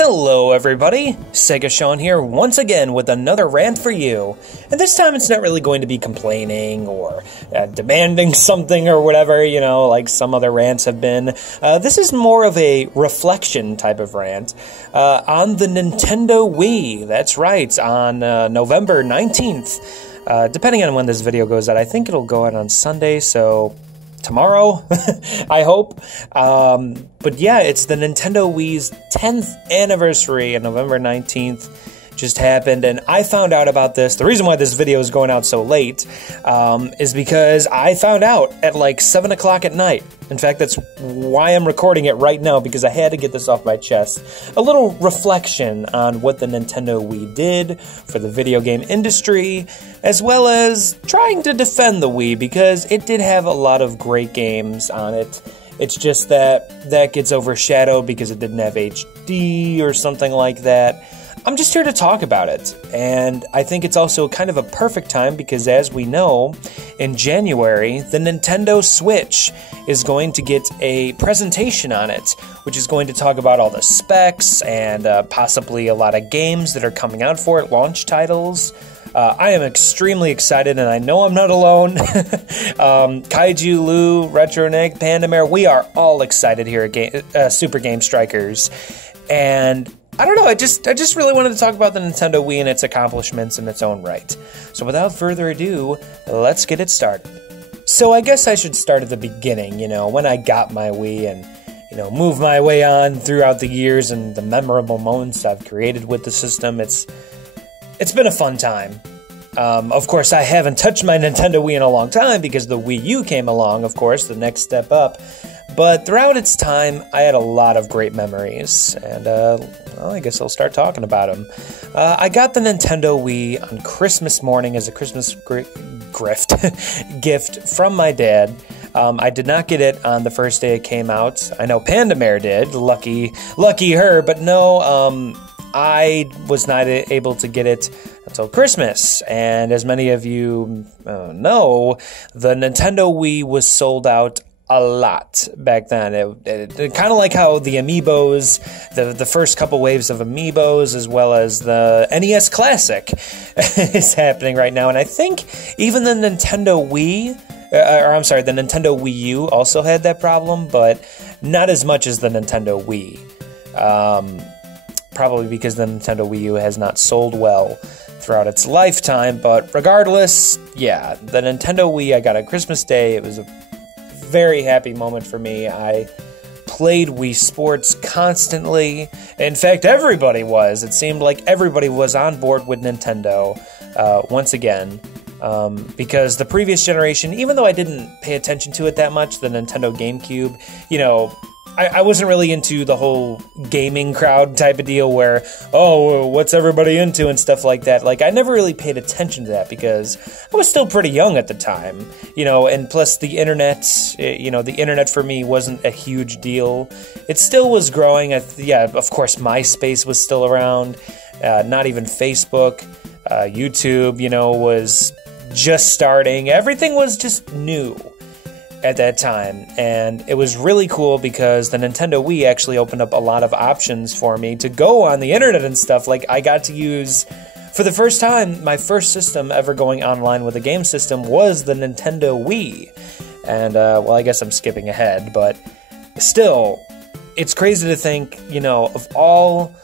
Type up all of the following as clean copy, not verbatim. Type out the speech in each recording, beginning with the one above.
Hello everybody, Sega Sean here once again with another rant for you. And this time it's not really going to be complaining or demanding something or whatever, you know, like some other rants have been. This is more of a reflection type of rant on the Nintendo Wii. That's right, on November 19th. Depending on when this video goes out, I think it'll go out on Sunday, so tomorrow, I hope. But yeah, it's the Nintendo Wii's 10th anniversary on November 19th. Just happened, and I found out about this. The reason why this video is going out so late is because I found out at like 7 o'clock at night. In fact, that's why I'm recording it right now, because I had to get this off my chest. A little reflection on what the Nintendo Wii did for the video game industry, as well as trying to defend the Wii, because it did have a lot of great games on it. It's just that that gets overshadowed because it didn't have HD or something like that. I'm just here to talk about it, and I think it's also kind of a perfect time because, as we know, in January, the Nintendo Switch is going to get a presentation on it, which is going to talk about all the specs and possibly a lot of games that are coming out for it, launch titles. I am extremely excited, and I know I'm not alone. Kaiju, Lou, Retro Nick, Pandamare, we are all excited here at Super Game Strikers, and I don't know, I just really wanted to talk about the Nintendo Wii and its accomplishments in its own right. So without further ado, let's get it started. So I guess I should start at the beginning, you know, when I got my Wii and, you know, move my way on throughout the years and the memorable moments I've created with the system. It's been a fun time. Of course, I haven't touched my Nintendo Wii in a long time because the Wii U came along, of course, the next step up. But throughout its time, I had a lot of great memories, and well, I guess I'll start talking about them. I got the Nintendo Wii on Christmas morning as a Christmas gift from my dad. I did not get it on the first day it came out. I know Pandamare did, lucky her, but no, I was not able to get it until Christmas, and as many of you know, the Nintendo Wii was sold out a lot back then. It kind of like how the Amiibos, the first couple waves of Amiibos, as well as the NES Classic is happening right now, and I think even the Nintendo Wii, the Nintendo Wii U also had that problem, but not as much as the Nintendo Wii. Probably because the Nintendo Wii U has not sold well throughout its lifetime, but regardless, yeah, the Nintendo Wii I got on Christmas Day. It was a very happy moment for me. I played Wii Sports constantly. In fact, everybody was. It seemed like everybody was on board with Nintendo once again. Because the previous generation, even though I didn't pay attention to it that much, the Nintendo GameCube, you know, I wasn't really into the whole gaming crowd type of deal where, oh, what's everybody into and stuff like that. Like, I never really paid attention to that because I was still pretty young at the time, you know, and plus the internet, you know, the internet for me wasn't a huge deal. It still was growing. Yeah, of course, MySpace was still around, not even Facebook. YouTube, you know, was just starting. Everything was just new at that time, and it was really cool because the Nintendo Wii actually opened up a lot of options for me to go on the internet and stuff. Like, I got to use, for the first time, my first system ever going online with a game system was the Nintendo Wii. And, well, I guess I'm skipping ahead, but still, it's crazy to think, you know, of all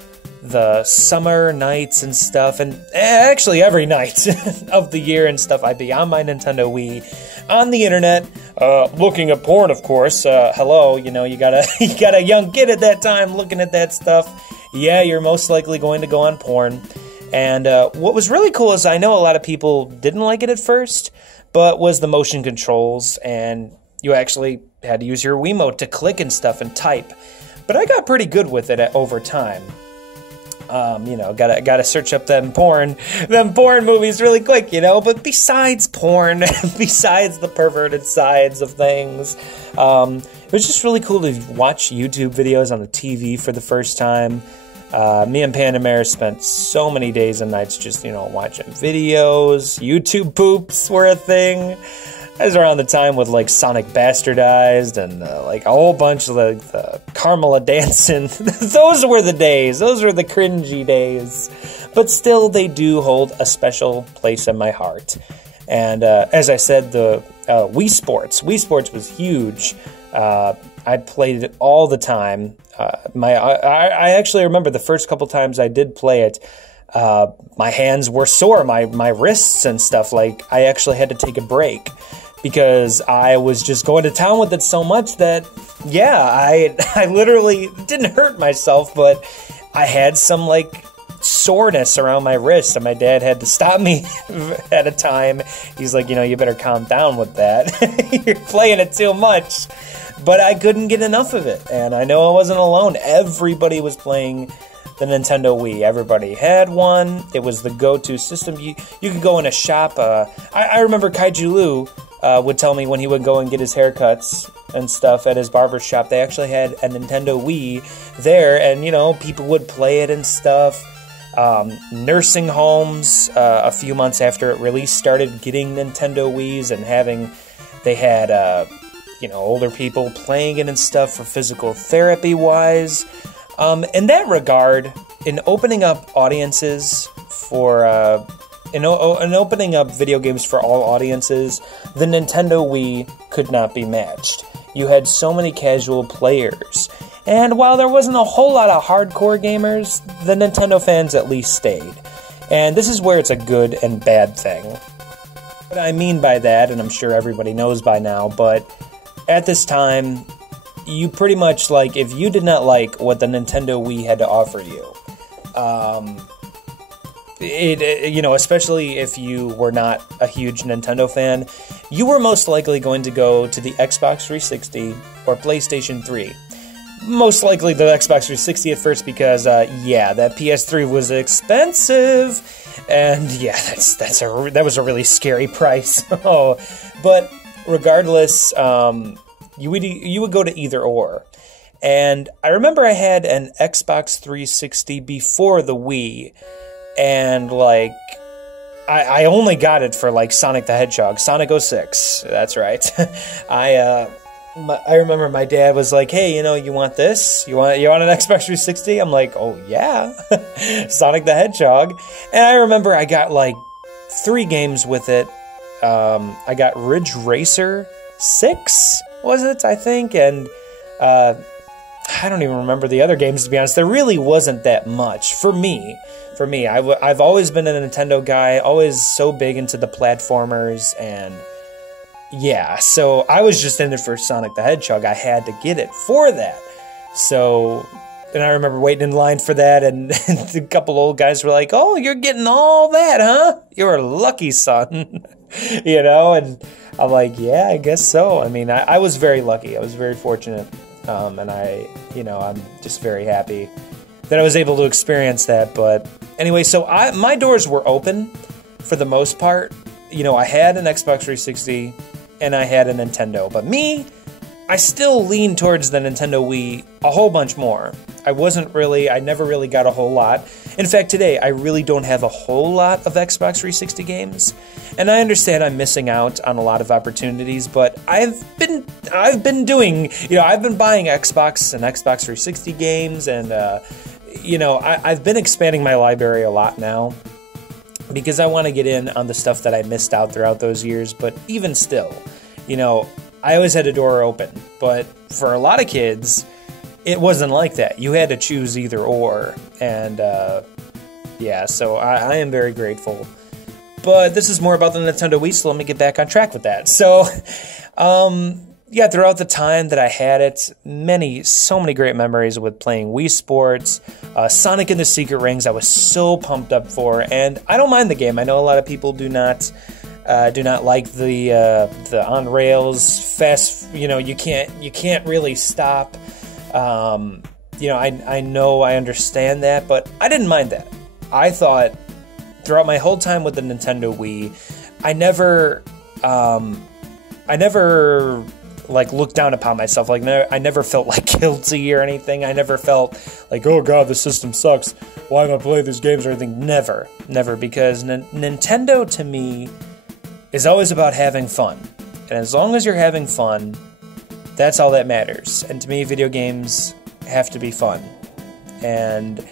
the summer nights and stuff, and actually every night of the year and stuff, I'd be on my Nintendo Wii, on the internet, looking at porn, of course. Hello, you know, you got a young kid at that time looking at that stuff. Yeah, you're most likely going to go on porn. And what was really cool is I know a lot of people didn't like it at first, but was the motion controls, and you actually had to use your Wiimote to click and stuff and type. But I got pretty good with it over time. You know, gotta search up them porn movies really quick, you know, but besides porn, besides the perverted sides of things, it was just really cool to watch YouTube videos on the TV for the first time. Me and Pandamare spent so many days and nights just, you know, watching videos. YouTube poops were a thing. That was around the time with like Sonic Bastardized and like a whole bunch of the Carmela dancing. Those were the days. Those were the cringy days. But still, they do hold a special place in my heart. And as I said, the Wii Sports. Wii Sports was huge. I played it all the time. I actually remember the first couple times I did play it. My hands were sore, my wrists and stuff. Like, I actually had to take a break because I was just going to town with it so much that, yeah, I literally didn't hurt myself, but I had some, like, soreness around my wrist, and my dad had to stop me at a time. He's like, you better calm down with that. You're playing it too much. But I couldn't get enough of it, and I know I wasn't alone. Everybody was playing the Nintendo Wii. Everybody had one. It was the go-to system. You could go in a shop. I remember Kaiju Lou would tell me when he would go and get his haircuts and stuff at his barber shop, they actually had a Nintendo Wii there, and, people would play it and stuff. Nursing homes, a few months after it released, started getting Nintendo Wiis and they had older people playing it and stuff for physical therapy-wise. In that regard, in opening up audiences for, in opening up video games for all audiences, the Nintendo Wii could not be matched. You had so many casual players. And while there wasn't a whole lot of hardcore gamers, the Nintendo fans at least stayed. And this is where it's a good and bad thing. What I mean by that, and I'm sure everybody knows by now, but at this time, you pretty much, like, if you did not like what the Nintendo Wii had to offer you, especially if you were not a huge Nintendo fan, you were most likely going to go to the Xbox 360 or PlayStation 3. Most likely the Xbox 360 at first because, that PS3 was expensive, and yeah, that was a really scary price. But regardless, you would go to either or. And I remember I had an Xbox 360 before the Wii, and like I only got it for like Sonic the Hedgehog, Sonic 06. That's right. I remember my dad was like, "Hey, you want this? You want an Xbox 360?" I'm like, "Oh yeah, Sonic the Hedgehog." And I remember I got like 3 games with it. I got Ridge Racer 6, was it? I think, and I don't even remember the other games, to be honest. There really wasn't that much for me. I've always been a Nintendo guy, always so big into the platformers, and yeah, so I was just in it for Sonic the Hedgehog. I had to get it for that. So, and I remember waiting in line for that, and a couple old guys were like, "Oh, you're getting all that, huh? You're lucky, son." And I'm like, yeah, I guess so. I mean, I was very lucky. I was very fortunate, and I'm just very happy that I was able to experience that. But anyway, so my doors were open for the most part. I had an Xbox 360 and I had a Nintendo, but I still leaned towards the Nintendo Wii a whole bunch more. I never really got a whole lot. In fact, today, I really don't have a whole lot of Xbox 360 games. And I understand I'm missing out on a lot of opportunities, but I've been buying Xbox and Xbox 360 games, and, I've been expanding my library a lot now because I want to get in on the stuff that I missed out throughout those years, but even still, I always had a door open, but for a lot of kids, it wasn't like that. You had to choose either or, and so I am very grateful. But this is more about the Nintendo Wii, so let me get back on track with that. So, throughout the time that I had it, so many great memories with playing Wii Sports, Sonic and the Secret Rings. I was so pumped up for, and I don't mind the game. I know a lot of people do not like the on rails fast. You can't really stop. I understand that, but I didn't mind that. I thought throughout my whole time with the Nintendo Wii, I never like looked down upon myself. Like I never felt like guilty or anything. I never felt like, oh god, the system sucks. Why am I playing these games or anything? Never, because Nintendo to me is always about having fun. And as long as you're having fun, that's all that matters. And to me, video games have to be fun. And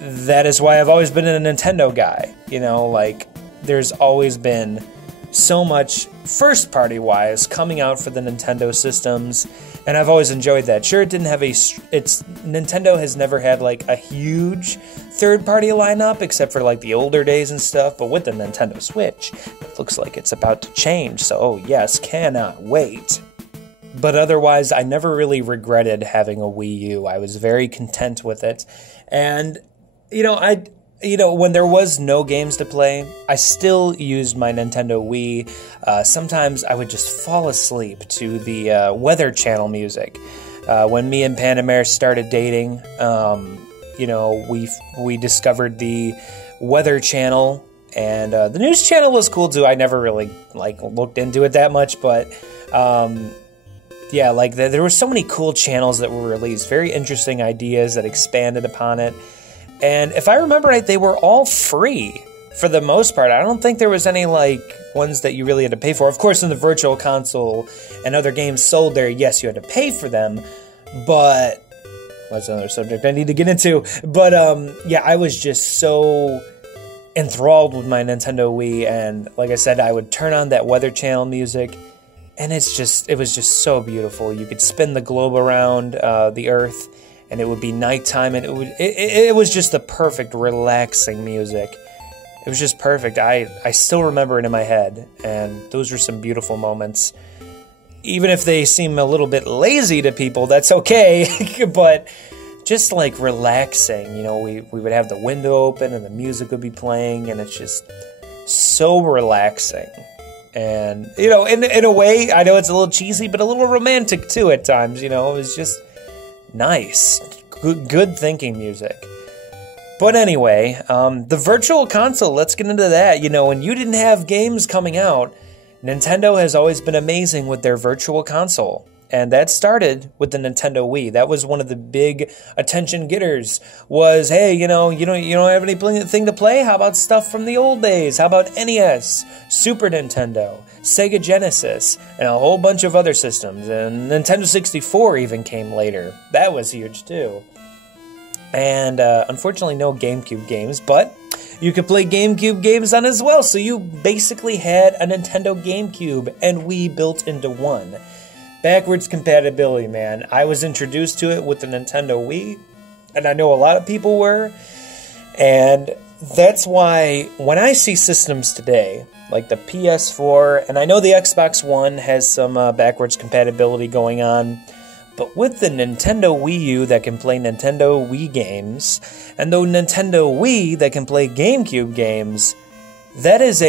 that is why I've always been a Nintendo guy. You know, like, there's always been so much first-party wise coming out for the Nintendo systems, and I've always enjoyed that. Sure, it didn't have Nintendo has never had like a huge third-party lineup except for like the older days and stuff, but with the Nintendo Switch, it looks like it's about to change. So, oh yes, cannot wait. But otherwise, I never really regretted having a Wii U. I was very content with it, and when there was no games to play, I still used my Nintendo Wii. Sometimes I would just fall asleep to the Weather Channel music. When me and Panamera started dating, we discovered the Weather Channel, and the news channel was cool too. I never really looked into it that much, but there were so many cool channels that were released, very interesting ideas that expanded upon it. And if I remember right, they were all free for the most part. I don't think there was any ones that you really had to pay for. Of course, in the Virtual Console and other games sold there, yes, you had to pay for them. But that's another subject I need to get into. But I was just so enthralled with my Nintendo Wii, and like I said, I would turn on that Weather Channel music, and it was just so beautiful. You could spin the globe around the Earth, and it would be nighttime, and it was just the perfect, relaxing music. It was just perfect. I still remember it in my head, and those were some beautiful moments. Even if they seem a little bit lazy to people, that's okay, but just relaxing. We would have the window open, and the music would be playing, and it's just so relaxing. And, in a way, I know it's a little cheesy, but a little romantic too at times, it was just nice, good thinking music. But anyway, the Virtual Console, let's get into that. When you didn't have games coming out, Nintendo has always been amazing with their Virtual Console. And that started with the Nintendo Wii. That was one of the big attention getters. Was, hey, you don't have anything to play? How about stuff from the old days? How about NES, Super Nintendo, Sega Genesis, and a whole bunch of other systems. And Nintendo 64 even came later. That was huge too. And unfortunately, no GameCube games, but you could play GameCube games on as well. So you basically had a Nintendo GameCube and Wii built into one. Backwards compatibility, man. I was introduced to it with the Nintendo Wii, and I know a lot of people were, and that's why when I see systems today, like the PS4, and I know the Xbox One has some backwards compatibility going on, but with the Nintendo Wii U that can play Nintendo Wii games, and the Nintendo Wii that can play GameCube games, that's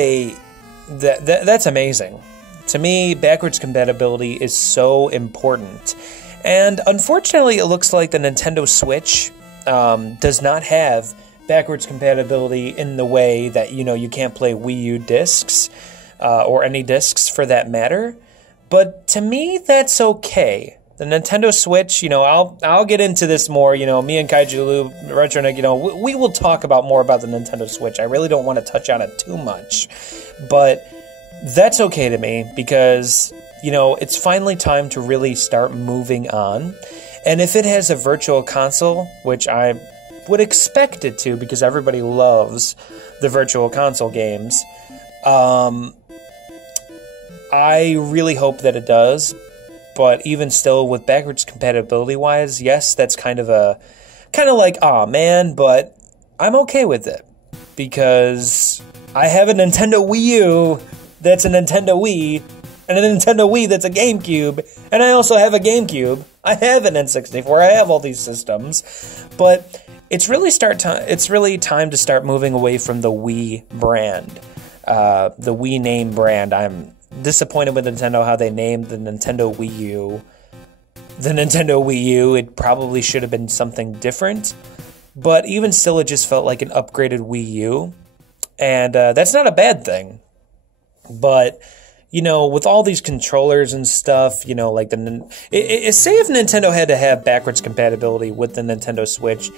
amazing. To me, backwards compatibility is so important. And unfortunately, it looks like the Nintendo Switch does not have backwards compatibility in the way that, you can't play Wii U discs, or any discs for that matter. But to me, that's okay. The Nintendo Switch, I'll get into this more, me and Kaiju Retro Nick, we will talk about more about the Nintendo Switch. I really don't want to touch on it too much. But that's okay to me because, it's finally time to really start moving on. And if it has a Virtual Console, which I would expect it to because everybody loves the Virtual Console games, I really hope that it does. But even still, with backwards compatibility-wise, yes, that's kind of like, aw, man, but I'm okay with it. Because I have a Nintendo Wii U that's a Nintendo Wii, and a Nintendo Wii that's a GameCube, and I also have a GameCube. I have an N64. I have all these systems, but it's really time to start moving away from the Wii brand, the Wii name brand. I'm disappointed with Nintendo how they named the Nintendo Wii U. The Nintendo Wii U, it probably should have been something different, but even still, it just felt like an upgraded Wii U, and that's not a bad thing. But, with all these controllers and stuff, say if Nintendo had to have backwards compatibility with the Nintendo Switch,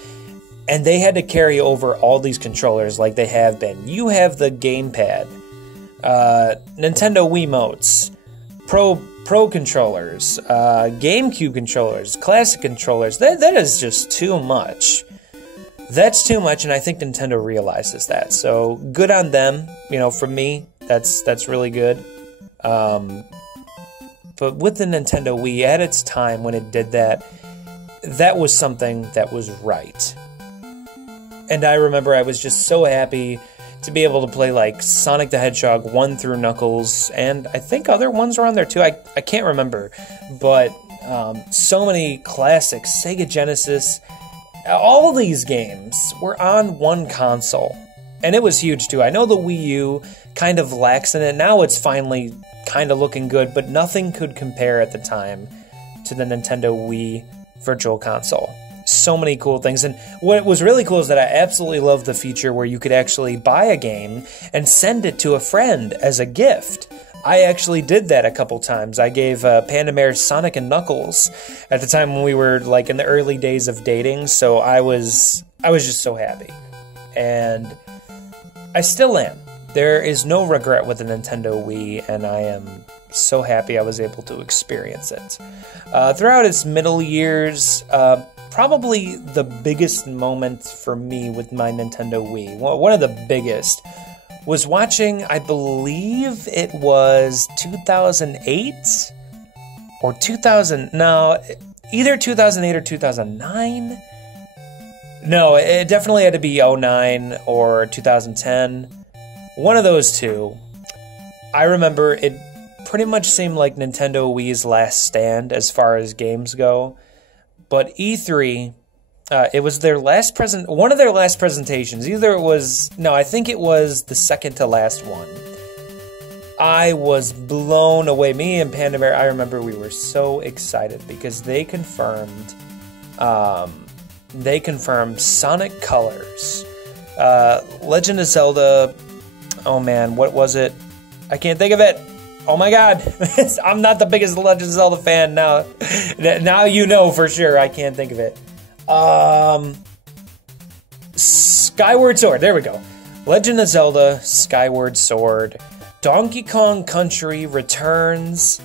and they had to carry over all these controllers like they have been. You have the gamepad, Nintendo Wiimotes, Pro controllers, GameCube controllers, classic controllers. That is just too much. That's too much, and I think Nintendo realizes that. So good on them. You know, for me, that's really good. But with the Nintendo Wii, at its time when it did that, that was something that was right. And I remember I was just so happy to be able to play like Sonic the Hedgehog 1 through Knuckles, and I think other ones were on there too. I can't remember, but so many classics, Sega Genesis, all these games were on one console, and it was huge too. I know the Wii U kind of lacks in it. Now it's finally kind of looking good, but nothing could compare at the time to the Nintendo Wii Virtual Console. So many cool things, and what was really cool is that I absolutely loved the feature where you could actually buy a game and send it to a friend as a gift. I actually did that a couple times. I gave Pandamere Sonic and Knuckles at the time when we were like in the early days of dating, so I was just so happy. And I still am. There is no regret with the Nintendo Wii, and I am so happy I was able to experience it. Throughout its middle years, probably the biggest moment for me with my Nintendo Wii, one of the biggest, was watching, I believe it was 2008 or 2000, no, either 2008 or 2009. No, it definitely had to be 09 or 2010. One of those two. I remember it pretty much seemed like Nintendo Wii's last stand as far as games go. But E3, it was their last one of their last presentations. Either it was, no, I think it was the second to last one. I was blown away. Me and Pandamere, I remember we were so excited because they confirmed Sonic Colors, Legend of Zelda. Oh man, what was it? I can't think of it. Oh my god, I'm not the biggest Legend of Zelda fan now. Now you know for sure, I can't think of it. Skyward Sword, there we go. Legend of Zelda, Skyward Sword, Donkey Kong Country Returns,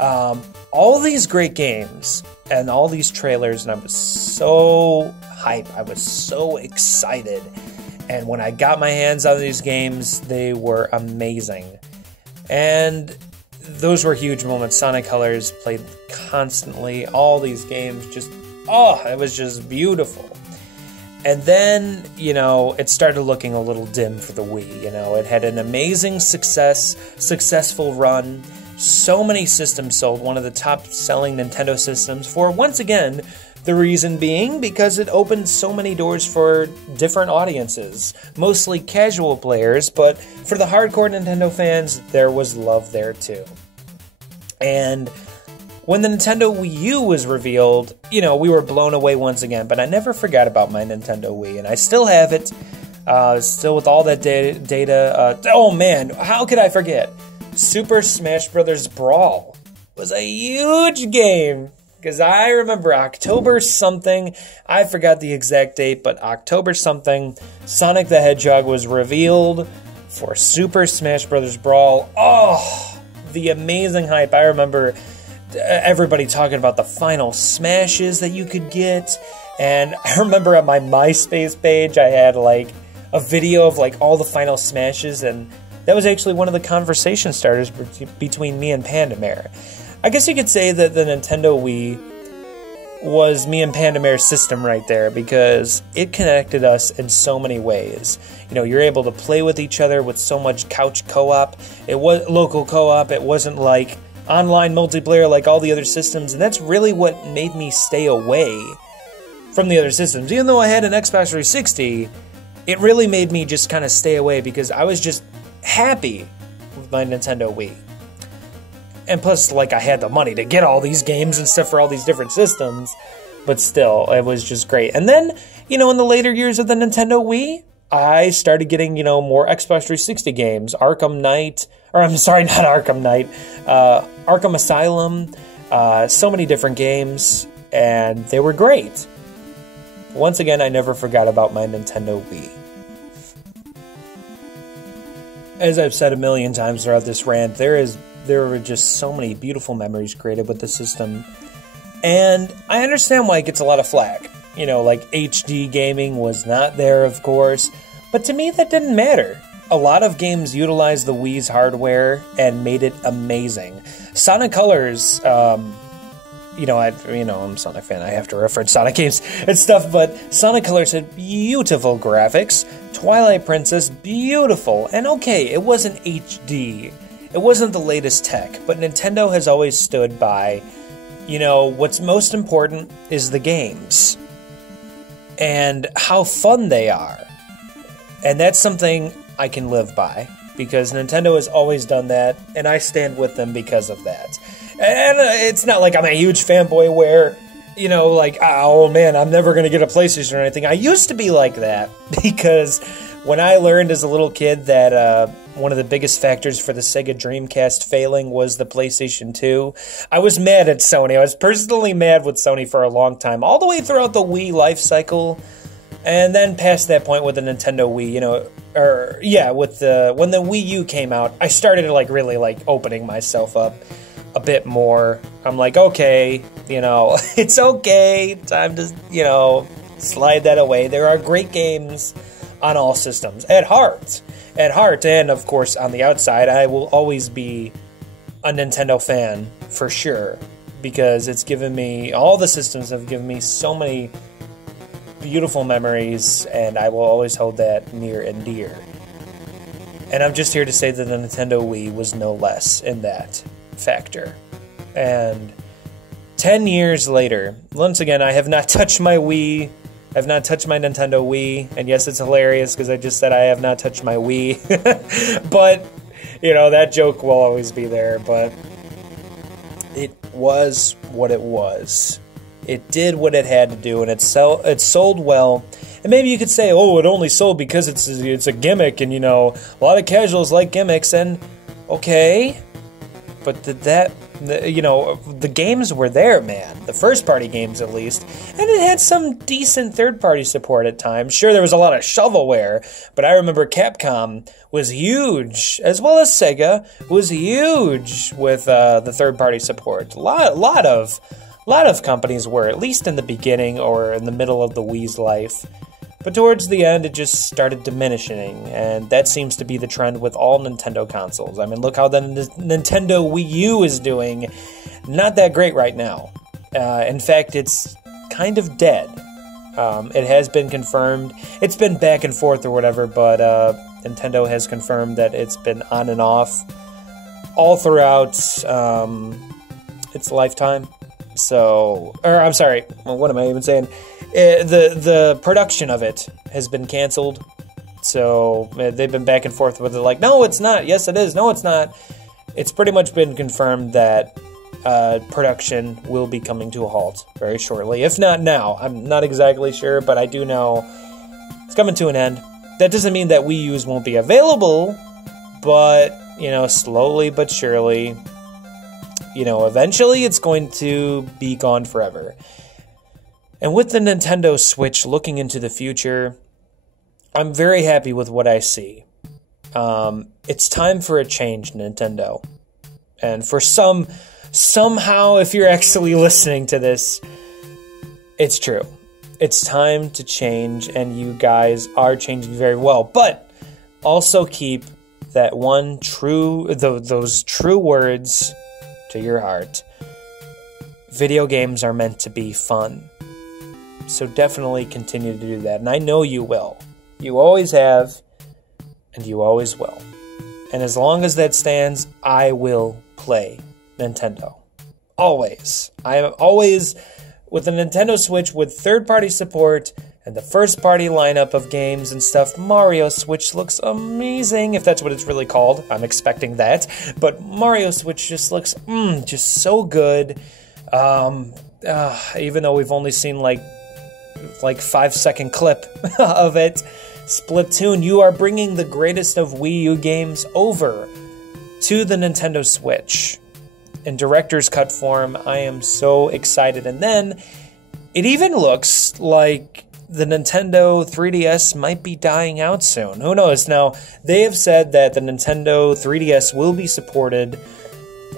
all these great games, and all these trailers, and I was so hyped, I was so excited. And when I got my hands on these games, they were amazing. And those were huge moments. Sonic Colors played constantly. All these games just, oh, it was just beautiful. And then, you know, it started looking a little dim for the Wii. You know, it had an amazing successful run. So many systems sold. One of the top selling Nintendo systems for, once again, the reason being because it opened so many doors for different audiences, mostly casual players, but for the hardcore Nintendo fans, there was love there too. And when the Nintendo Wii U was revealed, you know, we were blown away once again, but I never forgot about my Nintendo Wii, and I still have it, still with all that data. Oh man, how could I forget? Super Smash Bros. Brawl was a huge game. Because I remember October something, I forgot the exact date, but October something, Sonic the Hedgehog was revealed for Super Smash Bros. Brawl. Oh, the amazing hype. I remember everybody talking about the final smashes that you could get. And I remember on my MySpace page, I had like a video of like all the final smashes, and that was actually one of the conversation starters between me and Pandamere. I guess you could say that the Nintendo Wii was me and Pandamere's system right there because it connected us in so many ways. You know, you're able to play with each other with so much couch co-op. It was local co-op. It wasn't like online multiplayer like all the other systems, and that's really what made me stay away from the other systems. Even though I had an Xbox 360, it really made me just kind of stay away because I was just happy with my Nintendo Wii. And plus, like, I had the money to get all these games and stuff for all these different systems. But still, it was just great. And then, you know, in the later years of the Nintendo Wii, I started getting, you know, more Xbox 360 games. Arkham Knight, or I'm sorry, not Arkham Knight. Arkham Asylum. So many different games. And they were great. Once again, I never forgot about my Nintendo Wii. As I've said a million times throughout this rant, there is there were just so many beautiful memories created with the system. And I understand why it gets a lot of flack. You know, like HD gaming was not there, of course. But to me, that didn't matter. A lot of games utilized the Wii's hardware and made it amazing. Sonic Colors, I'm a Sonic fan. I have to reference Sonic games and stuff, but Sonic Colors had beautiful graphics. Twilight Princess, beautiful. And okay, it wasn't HD. It wasn't the latest tech, but Nintendo has always stood by, what's most important is the games and how fun they are. And that's something I can live by, because Nintendo has always done that, and I stand with them because of that. And it's not like I'm a huge fanboy where, oh man, I'm never going to get a PlayStation or anything. I used to be like that, because when I learned as a little kid that one of the biggest factors for the Sega Dreamcast failing was the PlayStation 2, I was mad at Sony. I was personally mad with Sony for a long time, all the way throughout the Wii life cycle. And then past that point with the Nintendo Wii, when the Wii U came out, I started really opening myself up a bit more. I'm like, okay, it's okay, time to, slide that away. There are great games on all systems, at heart, and of course on the outside, I will always be a Nintendo fan, for sure, because it's given me, all the systems have given me so many beautiful memories, and I will always hold that near and dear. And I'm just here to say that the Nintendo Wii was no less in that factor. And 10 years later, once again, I have not touched my Wii. I've not touched my Nintendo Wii. And yes, it's hilarious because I just said I have not touched my Wii. But, that joke will always be there. But it was what it was. It did what it had to do, and it sold well. And maybe you could say, oh, it only sold because it's a gimmick, and, a lot of casuals like gimmicks, and okay. But the games were there, man. The first-party games, at least. And it had some decent third-party support at times. Sure, there was a lot of shovelware, but I remember Capcom was huge, as well as Sega was huge with the third-party support. A lot of companies were, at least in the beginning or in the middle of the Wii's life. But towards the end, it just started diminishing, and that seems to be the trend with all Nintendo consoles. I mean, look how the Nintendo Wii U is doing. Not that great right now. In fact, it's kind of dead. It has been confirmed. It's been back and forth or whatever, but Nintendo has confirmed that it's been on and off all throughout its lifetime. I'm sorry, what am I even saying? The production of it has been canceled, so they've been back and forth with it, like, no, it's not, yes, it is, no, it's not. It's pretty much been confirmed that production will be coming to a halt very shortly, if not now. I'm not exactly sure, but I do know it's coming to an end. That doesn't mean that Wii U's won't be available, but, slowly but surely, eventually it's going to be gone forever. And with the Nintendo Switch looking into the future, I'm very happy with what I see. It's time for a change, Nintendo. And for somehow, if you're actually listening to this, it's true. It's time to change, and you guys are changing very well. But also keep that those true words to your heart. Video games are meant to be fun. So definitely continue to do that. And I know you will. You always have, and you always will. And as long as that stands, I will play Nintendo. Always. I am always, with the Nintendo Switch, with third-party support and the first-party lineup of games and stuff, Mario Switch looks amazing, if that's what it's really called. I'm expecting that. But Mario Switch just looks, just so good. Even though we've only seen like 5-second clip of it. Splatoon, you are bringing the greatest of Wii U games over to the Nintendo Switch in director's cut form. I am so excited. And then it even looks like the Nintendo 3DS might be dying out soon. Who knows? Now, they have said that the Nintendo 3DS will be supported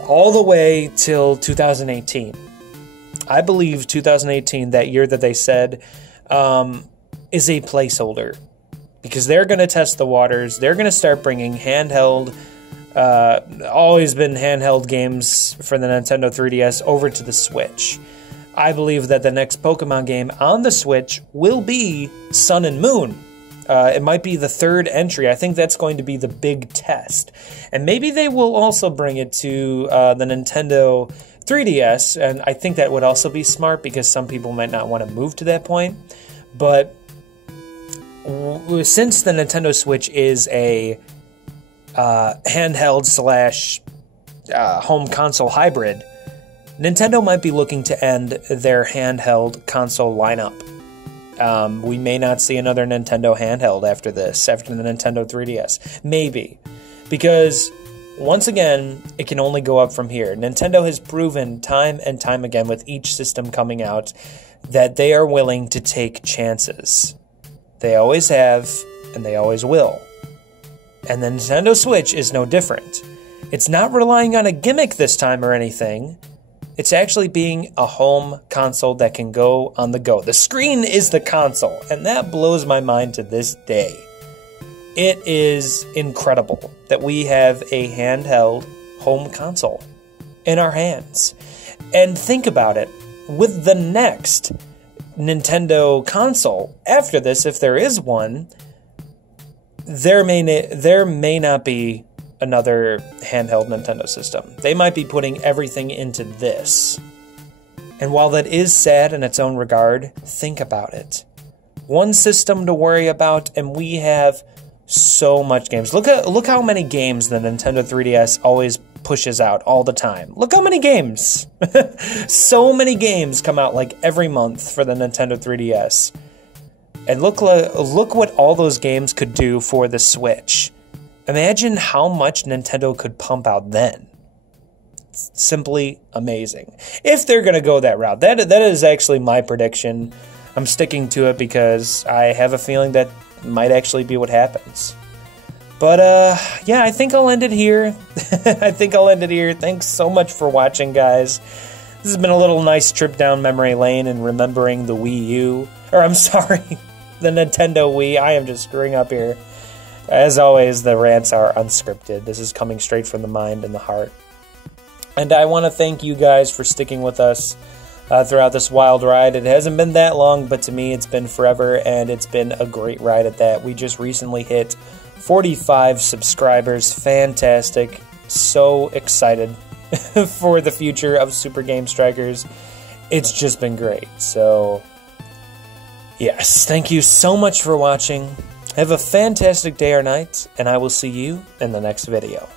all the way till 2018. I believe 2018, that year that they said, is a placeholder. Because they're going to test the waters. They're going to start bringing handheld, always been handheld games for the Nintendo 3DS over to the Switch. I believe that the next Pokemon game on the Switch will be Sun and Moon. It might be the third entry. I think that's going to be the big test. And maybe they will also bring it to the Nintendo 3DS, and I think that would also be smart because some people might not want to move to that point. But since the Nintendo Switch is a handheld slash home console hybrid, Nintendo might be looking to end their handheld console lineup. We may not see another Nintendo handheld after this, after the Nintendo 3DS. Maybe. Because, once again, it can only go up from here. Nintendo has proven time and time again with each system coming out that they are willing to take chances. They always have, and they always will. And the Nintendo Switch is no different. It's not relying on a gimmick this time or anything. It's actually being a home console that can go on the go. The screen is the console, and that blows my mind to this day. It is incredible that we have a handheld home console in our hands. And think about it, with the next Nintendo console after this, if there is one, there may not be another handheld Nintendo system. They might be putting everything into this. And while that is sad in its own regard, think about it. One system to worry about, and we have so much games. Look how many games the Nintendo 3DS always pushes out all the time. Look how many games. So many games come out like every month for the Nintendo 3DS. And look what all those games could do for the Switch. Imagine how much Nintendo could pump out then. It's simply amazing. If they're going to go that route. That is actually my prediction. I'm sticking to it because I have a feeling that might actually be what happens. But, yeah, I think I'll end it here. Thanks so much for watching, guys. This has been a little nice trip down memory lane and remembering the Wii U. Or, I'm sorry, the Nintendo Wii. I am just screwing up here. As always, the rants are unscripted. This is coming straight from the mind and the heart. And I want to thank you guys for sticking with us throughout this wild ride. It hasn't been that long, but to me it's been forever, and it's been a great ride at that. We just recently hit 45 subscribers. Fantastic. So excited for the future of Super Game Strikers. It's just been great. So, yes, thank you so much for watching. Have a fantastic day or night, and I will see you in the next video.